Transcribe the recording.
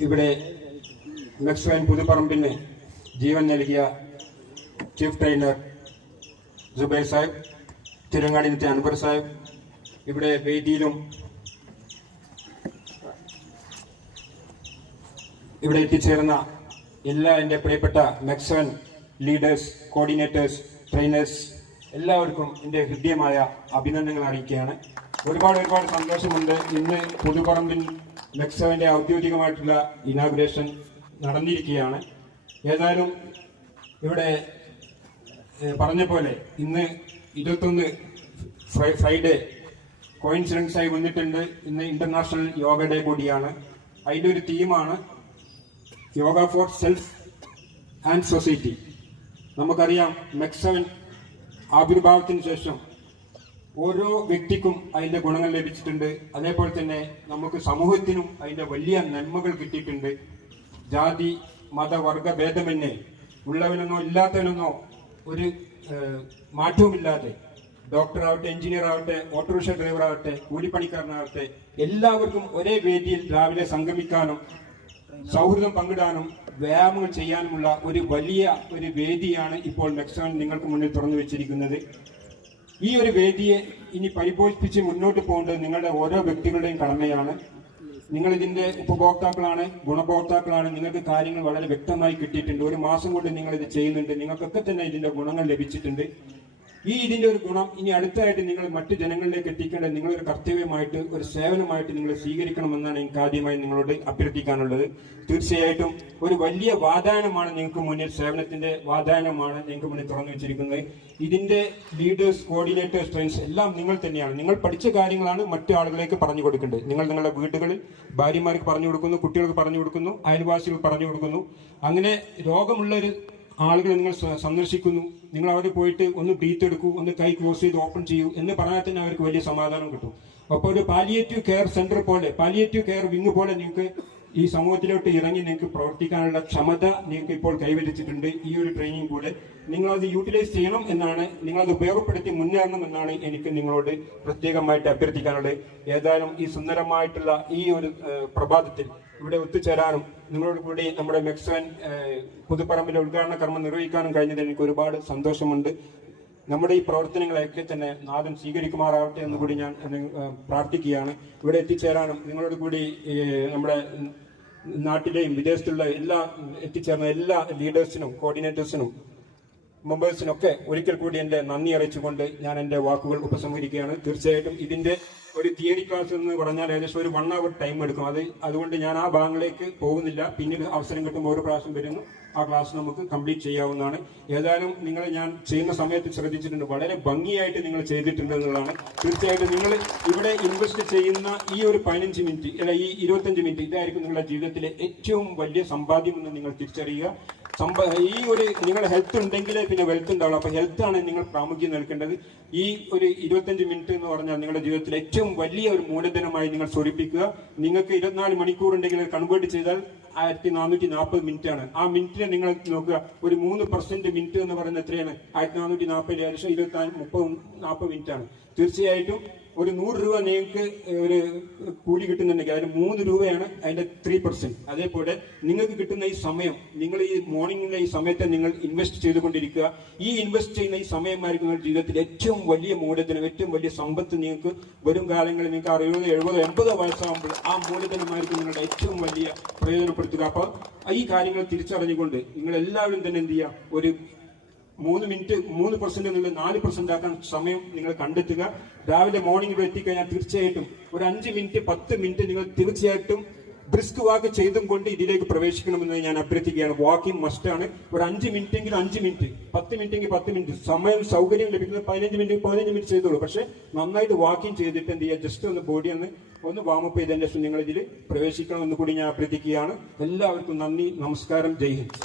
ഇവിടെ മെക്സ്വൈൻ പുതുപ്പറമ്പിന് ജീവൻ നൽകിയ ചീഫ് ട്രെയിനർ ജുബൈർ സാഹിബ് തിരുങ്ങാടിനത്തെ അൻവർ സാഹിബ് ഇവിടെ വേദിയിലും ഇവിടെ എത്തിച്ചേർന്ന എല്ലാ എന്റെ പ്രിയപ്പെട്ട മെക്സവൻ ലീഡേഴ്സ് കോർഡിനേറ്റേഴ്സ് ട്രെയിനേഴ്സ് എല്ലാവർക്കും എന്റെ ഹൃദ്യമായ അഭിനന്ദനങ്ങൾ അറിയിക്കുകയാണ്. ഒരുപാട് ഒരുപാട് സന്തോഷമുണ്ട്. ഇന്ന് പുതുപറമ്പിൽ മെക്സവന്റെ ഔദ്യോഗികമായിട്ടുള്ള ഇനാഗുറേഷൻ നടന്നിരിക്കുകയാണ്. ഏതായാലും ഇവിടെ പറഞ്ഞ പോലെ ഇന്ന് ഇരുപത്തൊന്ന് ഫ്രൈ- ഫ്രൈഡേ. കോയിൻസിഡൻസ് ആയി വന്നിട്ടുണ്ട്. ഇന്ന് ഇന്റർനാഷണൽ യോഗ ഡേ കൂടിയാണ്. അതിന്റെ ഒരു തീമാണ് yoga for self and society. നമുക്കറിയാം മെക്സവൻ ആവിർഭാവത്തിന് ശേഷം ഓരോ വ്യക്തിക്കും അതിന്റെ ഗുണങ്ങൾ ലഭിച്ചിട്ടുണ്ട്. അതേപോലെ തന്നെ നമുക്ക് സമൂഹത്തിനും അതിന്റെ വലിയ നന്മകൾ കിട്ടിയിട്ടുണ്ട്. ജാതി മതവർഗ ഭേദമന്യേ ഉള്ളവനെന്നോ ഇല്ലാത്തവനെന്നോ ഒരു മാറ്റവുമില്ലാതെ ഡോക്ടർ ആവട്ടെ എഞ്ചിനീയർ ആവട്ടെ ഓട്ടോറിക്ഷ ഡ്രൈവർ ആവട്ടെ കൂലിപ്പണിക്കാരനാവട്ടെ എല്ലാവർക്കും ഒരേ വേദിയിൽ രാവിലെ സംഗമിക്കാനും സൗഹൃദം പങ്കിടാനും വ്യായാമങ്ങൾ ചെയ്യാനുമുള്ള ഒരു വലിയ ഒരു വേദിയാണ് ഇപ്പോൾ മെക്സോൺ നിങ്ങൾക്ക് മുന്നിൽ തുറന്നു വെച്ചിരിക്കുന്നത്. ഈ ഒരു വേദിയെ ഇനി പരിപോഷിപ്പിച്ച് മുന്നോട്ട് പോകേണ്ടത് നിങ്ങളുടെ ഓരോ വ്യക്തികളുടെയും കടമയാണ്. നിങ്ങൾ ഇതിന്റെ ഉപഭോക്താക്കളാണ് ഗുണഭോക്താക്കളാണ്. നിങ്ങൾക്ക് കാര്യങ്ങൾ വളരെ വ്യക്തമായി കിട്ടിയിട്ടുണ്ട്. ഒരു മാസം കൊണ്ട് നിങ്ങൾ ഇത് ചെയ്യുന്നുണ്ട്. നിങ്ങൾക്കൊക്കെ തന്നെ ഇതിന്റെ ഗുണങ്ങൾ ലഭിച്ചിട്ടുണ്ട്. ഈ ഇതിന്റെ ഒരു ഗുണം ഇനി അടുത്തായിട്ട് നിങ്ങൾ മറ്റു ജനങ്ങളിലേക്ക് എത്തിക്കേണ്ടത് നിങ്ങളൊരു കർത്തവ്യമായിട്ട് ഒരു സേവനമായിട്ട് നിങ്ങൾ സ്വീകരിക്കണമെന്നാണ് എനിക്ക് ആദ്യമായി നിങ്ങളോട് അഭ്യർത്ഥിക്കാനുള്ളത്. തീർച്ചയായിട്ടും ഒരു വലിയ വാതായനമാണ് നിങ്ങൾക്ക് മുന്നിൽ സേവനത്തിന്റെ വാതായനമാണ് നിങ്ങൾക്ക് മുന്നിൽ തുറന്നു വെച്ചിരിക്കുന്നത്. ഇതിന്റെ ലീഡേഴ്സ് കോർഡിനേറ്റേഴ്സ് ട്രെയിൻസ് എല്ലാം നിങ്ങൾ തന്നെയാണ്. നിങ്ങൾ പഠിച്ച കാര്യങ്ങളാണ് മറ്റു ആളുകളിലേക്ക് പറഞ്ഞു കൊടുക്കേണ്ടത്. നിങ്ങൾ നിങ്ങളുടെ വീടുകളിൽ ഭാര്യമാർക്ക് പറഞ്ഞു കൊടുക്കുന്നു കുട്ടികൾക്ക് പറഞ്ഞു കൊടുക്കുന്നു അയൽവാസികൾ പറഞ്ഞു കൊടുക്കുന്നു. അങ്ങനെ രോഗമുള്ള ഒരു ആളുകളെ നിങ്ങൾ സന്ദർശിക്കുന്നു. നിങ്ങൾ അവിടെ പോയിട്ട് ഒന്ന് ബ്രീത്ത് എടുക്കൂ ഒന്ന് കൈ ക്ലോസ് ചെയ്ത് ഓപ്പൺ ചെയ്യൂ എന്ന് പറഞ്ഞാൽ തന്നെ അവർക്ക് വലിയ സമാധാനം കിട്ടും. അപ്പോൾ ഒരു പാലിയേറ്റീവ് കെയർ സെന്റർ പോലെ പാലിയേറ്റീവ് കെയർ വിങ് പോലെ നിങ്ങൾക്ക് ഈ സമൂഹത്തിലോട്ട് ഇറങ്ങി നിങ്ങൾക്ക് പ്രവർത്തിക്കാനുള്ള ക്ഷമത നിങ്ങൾക്ക് ഇപ്പോൾ കൈവരിച്ചിട്ടുണ്ട്. ഈ ഒരു ട്രെയിനിങ് കൂടെ നിങ്ങളത് യൂട്ടിലൈസ് ചെയ്യണം എന്നാണ് നിങ്ങളത് ഉപയോഗപ്പെടുത്തി മുന്നേറണം എന്നാണ് എനിക്ക് നിങ്ങളോട് പ്രത്യേകമായിട്ട് അഭ്യർത്ഥിക്കാനുള്ളത്. ഏതായാലും ഈ സുന്ദരമായിട്ടുള്ള ഈ ഒരു പ്രഭാതത്തിൽ ഇവിടെ ഒത്തുചേരാനും നിങ്ങളോട് കൂടി നമ്മുടെ മെക്സൻ പുതുപ്പറമ്പിലെ ഉദ്ഘാടന കർമ്മം നിർവഹിക്കാനും കഴിഞ്ഞതിൽ എനിക്ക് ഒരുപാട് സന്തോഷമുണ്ട്. നമ്മുടെ ഈ പ്രവർത്തനങ്ങളെയൊക്കെ തന്നെ നാഥൻ സ്വീകരിക്കുമാറാവട്ടെ എന്ന് കൂടി ഞാൻ പ്രാർത്ഥിക്കുകയാണ്. ഇവിടെ എത്തിച്ചേരാനും നിങ്ങളോട് കൂടി നമ്മുടെ നാട്ടിലെയും വിദേശത്തുള്ള എല്ലാ എത്തിച്ചേർന്ന എല്ലാ ലീഡേഴ്സിനും കോർഡിനേറ്റേഴ്സിനും മെമ്പേഴ്സിനൊക്കെ ഒരിക്കൽ കൂടി എന്റെ നന്ദി അറിയിച്ചുകൊണ്ട് ഞാൻ എന്റെ വാക്കുകൾ ഉപസംഹരിക്കുകയാണ്. തീർച്ചയായിട്ടും ഇതിന്റെ ഒരു തിയറി ക്ലാസ് എന്ന് പറഞ്ഞാൽ ഏകദേശം ഒരു വൺ അവർ ടൈം എടുക്കും. അത് അതുകൊണ്ട് ഞാൻ ആ ഭാഗങ്ങളിലേക്ക് പോകുന്നില്ല. പിന്നീട് അവസരം കിട്ടുമ്പോൾ ഓരോ പ്രാവശ്യം വരുന്നു. ആ ക്ലാസ് നമുക്ക് കംപ്ലീറ്റ് ചെയ്യാവുന്നതാണ്. ഏതായാലും നിങ്ങൾ ഞാൻ ചെയ്യുന്ന സമയത്ത് ശ്രദ്ധിച്ചിട്ടുണ്ട്. വളരെ ഭംഗിയായിട്ട് നിങ്ങൾ ചെയ്തിട്ടുണ്ട് എന്നുള്ളതാണ്. തീർച്ചയായിട്ടും നിങ്ങൾ ഇവിടെ ഇൻവെസ്റ്റ് ചെയ്യുന്ന ഈ ഒരു പതിനഞ്ച് മിനിറ്റ് അല്ല ഈ ഇരുപത്തഞ്ച് മിനിറ്റ് ഇതായിരിക്കും നിങ്ങളുടെ ജീവിതത്തിലെ ഏറ്റവും വലിയ സമ്പാദ്യം എന്ന് നിങ്ങൾ തിരിച്ചറിയുക. ഈ ഒരു നിങ്ങൾ ഹെൽത്ത് ഉണ്ടെങ്കിലേ പിന്നെ വെൽത്ത് ഉണ്ടാവുള്ളൂ. അപ്പൊ ഹെൽത്ത് ആണ് നിങ്ങൾ പ്രാമുഖ്യം നൽകേണ്ടത്. ഈ ഒരു ഇരുപത്തഞ്ച് മിനിറ്റ് എന്ന് പറഞ്ഞാൽ നിങ്ങളുടെ ജീവിതത്തിൽ ഏറ്റവും വലിയ ഒരു മൂലധനമായി നിങ്ങൾ സ്വരൂപിക്കുക. നിങ്ങൾക്ക് ഇരുപത്തിനാല് മണിക്കൂർ ഉണ്ടെങ്കിൽ കൺവേർട്ട് ചെയ്താൽ ആയിരത്തി നാനൂറ്റി നാൽപ്പത് മിനിറ്റ് ആണ്. ആ മിനിറ്റിനെ നിങ്ങൾ നോക്കുക ഒരു മൂന്ന് പെർസെന്റ് മിനിറ്റ് എന്ന് പറയുന്നത് എത്രയാണ്? ആയിരത്തി നാനൂറ്റി നാൽപ്പത് ഏകദേശം ഇരുപത്തി മുപ്പത് നാൽപ്പത് മിനിറ്റ് ആണ്. തീർച്ചയായിട്ടും ഒരു നൂറ് രൂപ നിങ്ങൾക്ക് ഒരു കൂലി കിട്ടുന്നുണ്ടെങ്കിൽ അതിന് മൂന്ന് രൂപയാണ് അതിന്റെ ത്രീ പെർസെന്റ് അതേപോലെ നിങ്ങൾക്ക് കിട്ടുന്ന ഈ സമയം നിങ്ങൾ ഈ മോർണിംഗിലെ ഈ സമയത്തെ നിങ്ങൾ ഇൻവെസ്റ്റ് ചെയ്തുകൊണ്ടിരിക്കുക. ഈ ഇൻവെസ്റ്റ് ചെയ്യുന്ന ഈ സമയമായിരിക്കും ജീവിതത്തിൽ ഏറ്റവും വലിയ മൂല്യത്തിന് ഏറ്റവും വലിയ സമ്പത്ത് നിങ്ങൾക്ക് വരും കാലങ്ങളിൽ നിങ്ങൾക്ക് അറുപത് എഴുപതോ എൺപതോ വയസ്സാകുമ്പോൾ ആ മൂല്യത്തിനുമായിരിക്കും നിങ്ങളുടെ ഏറ്റവും വലിയ പ്രയോജനപ്പെടുത്തുക. അപ്പോൾ ഈ കാര്യങ്ങൾ തിരിച്ചറിഞ്ഞുകൊണ്ട് നിങ്ങൾ എല്ലാവരും തന്നെ എന്ത് ചെയ്യുക? ഒരു മൂന്ന് മിനിറ്റ് മൂന്ന് പെർസെന്റ് എന്നുള്ളത് നാല് പെർസെന്റ് ആക്കാൻ സമയം നിങ്ങൾ കണ്ടെത്തുക. രാവിലെ മോർണിംഗ് ഇവിടെ എത്തിക്കഴിഞ്ഞാൽ തീർച്ചയായിട്ടും ഒരു അഞ്ച് മിനിറ്റ് പത്ത് മിനിറ്റ് നിങ്ങൾ തീർച്ചയായിട്ടും ബ്രിസ്ക് വാക്ക് ചെയ്തും കൊണ്ട് ഇതിലേക്ക് പ്രവേശിക്കണമെന്ന് ഞാൻ അഭ്യർത്ഥിക്കുകയാണ്. വാക്കിംഗ് ആണ്. ഒരു അഞ്ച് മിനിറ്റ് എങ്കിലും അഞ്ച് മിനിറ്റ് പത്ത് മിനിറ്റ് എങ്കിൽ പത്ത് മിനിറ്റ്. സമയം സൗകര്യം ലഭിക്കുന്നത് പതിനഞ്ച് മിനിറ്റ് പതിനഞ്ച് മിനിറ്റ് ചെയ്തോളൂ. പക്ഷെ നന്നായിട്ട് വാക്കിംഗ് ചെയ്തിട്ട് എന്ത് ചെയ്യുക? ജസ്റ്റ് ഒന്ന് ബോഡി ഒന്ന് ഒന്ന് വാമപ്പ് ചെയ്തതിന് ശേഷം നിങ്ങൾ ഇതിൽ പ്രവേശിക്കണമെന്ന് കൂടി ഞാൻ അഭ്യർത്ഥിക്കുകയാണ്. എല്ലാവർക്കും നന്ദി നമസ്കാരം. ജയ് ഹിന്ദ്.